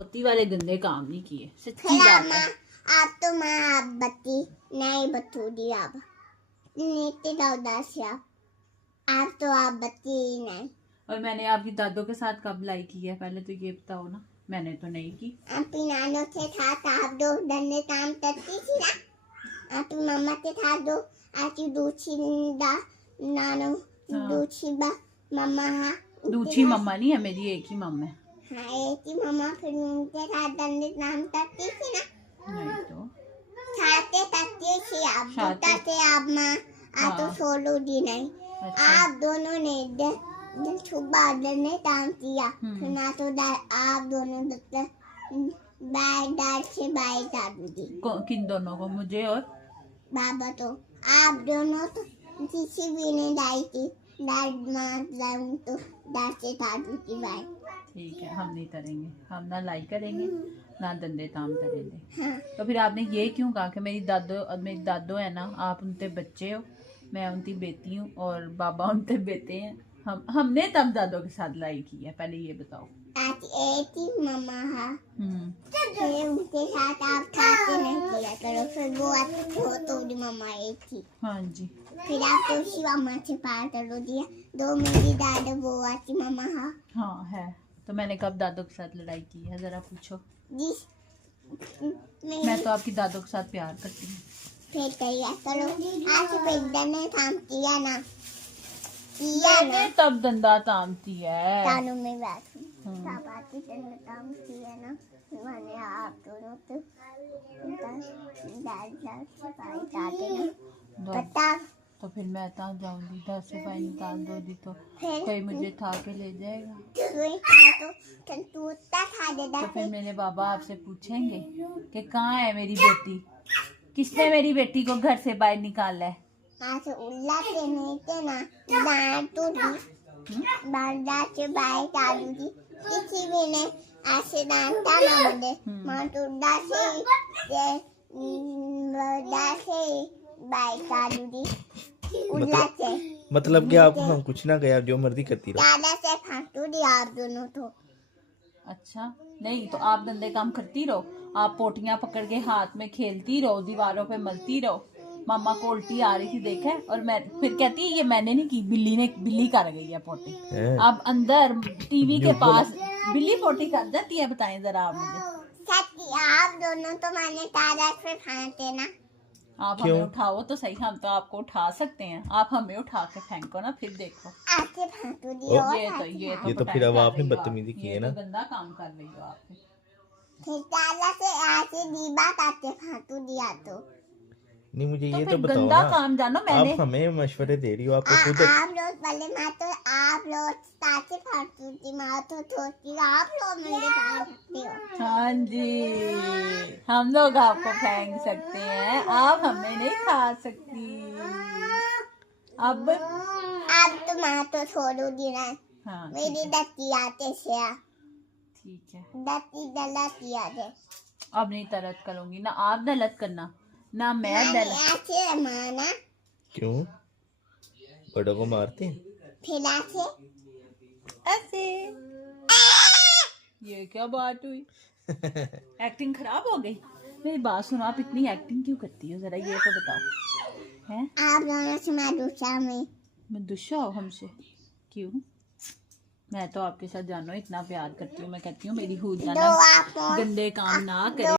पोती वाले गंदे काम नहीं किए, सच्ची बात है। आप तो माँ आप बत्ती नहीं बतूरी आप नीति दाउदासिया आप तो आप बत्ती ही नहीं। और मैंने आपकी दादों के साथ कब लाई की है, पहले तो ये बताओ ना। मैंने तो नहीं की। आप नानों के साथ आप दो डंडे काम करती थी ना। आप मम्मा के साथ दो आती दूची दा नानो दूची बा मम्मा हाँ दूची मम्मा नहीं है मेरी, एक ही मम्मा है। हाँ एक ही मम्मा, फिर उनके साथ डंडे काम करती थी ना। नहीं तो खाते तकते थी आप बुता थे आप माँ आप तो सोलो दी नहीं। आप दोनों ने सुबह डंडे काम किया, फिर ना तो आप दोनों दाल से बाई डालू दी। किन दोनों को, मुझे और बाबा तो आप दोनों तो किसी भी ने डाली थी दाल माँ तो दाल से डालू थी बाई। ठीक है, हम नहीं करेंगे, हम ना लाई करेंगे ना दंदे ताम करेंगे। हाँ। तो फिर आपने ये क्यों कहा कि मेरी दादो है ना, आप उनके बच्चे हो, मैं उनकी बेटी हूँ और बाबा उनके बेटे हैं। हमने तब दादों के साथ लाई की है, पहले ये बताओ। आज एक ही मम्मा हाँ फिर उनके साथ आप खाते नहीं किया करो, फिर वो तो मम्मा एक थी। हाँ जी। फिर आप तो उसी मम्मा से पार करो दिया दो मेरी दादा वो आती मम्मा हाँ। हाँ है, तो मैंने कब दादों के साथ लड़ाई की है, जरा पूछो। जिस मैं तो आपकी दादों के साथ प्यार करती हूँ। फिर किया करो आज पेड़ ने काम किया ना तब दंदा तामती है। कानों में बैठूं बाकी काम किया ना मैंने आप दोनों तो दाल पता। तो फिर मैं तहाँ जाऊंगी, 10 रुपए निकाल दोगी तो कोई मुझे ठा के ले जाएगा। तो फिर मेरे बाबा आपसे पूछेंगे कि कहाँ है मेरी बेटी, किसने मेरी बेटी को घर से बाहर निकाला है। से उल्ला के नीचे ना डांटू दी बांधा से बाहर डालू दी किसी भी ने ऐसे डांटा ना मुझे माँ तो बाहर डालू दी उल्ला से। मतलब कि आप हाँ कुछ ना गया, जो मर्जी करती रहो। दादा से फांटू दी आप दोनों तो। अच्छा नहीं तो आप गंदे काम करती रहो, आप पोटियां पकड़ के हाथ में खेलती रहो, दीवारों पे मलती रहो। मामा को उल्टी आ रही थी देखे, और मैं फिर कहती है ये मैंने नहीं की, बिल्ली कर गई है पोटी। अब अंदर टीवी के पास बिल्ली पोटी कर जाती है, बताएं जरा आप मुझे। आप दोनों तो मैंने दादा से फांटे ना। आप हमें उठाओ तो सही, हम तो आपको उठा सकते हैं, आप हमें उठा के फेंको ना, फिर देखो। आपके फांटू दी ये तो फिर अब आपने बदतमीजी की है ना। गंदा काम कर रही हो आप। फिर दादा से आके दीबा काटे फांटू दिया तो। नहीं मुझे ये फिर तो बताओ गंदा ना, काम जानो मैंने। आप हमें मशवरे दे रही हो, आपको खुद आप लोग पहले मैं तो आप लोग ताकि फांटू दी माँ तो छोटी आप लोग मेरे खा सकते हो। हाँ जी, हम लोग आपको फेंक सकते हैं, आप हमें नहीं खा सकती। अब तो माँ तो छोड़ो दी ना। हाँ मेरी दत्ती आते से ठीक है, दत्ती दलाती आते। अब नहीं तरत करूंगी ना, आप दलत करना ना मैं दलत। ऐसे माना क्यों बड़ों को मारते हैं फिर ऐसे। ये क्या बात हुई, एक्टिंग खराब हो गई। मेरी बात सुनो, आप इतनी एक्टिंग क्यों करती हो, जरा ये तो बताओ। हैं आप दोनों से मैं दुस्सा हो हमसे, क्यों? मैं तो आपके साथ जानो इतना प्यार करती हूँ, मैं कहती हूँ मेरी हूद जाना गंदे काम ना करे।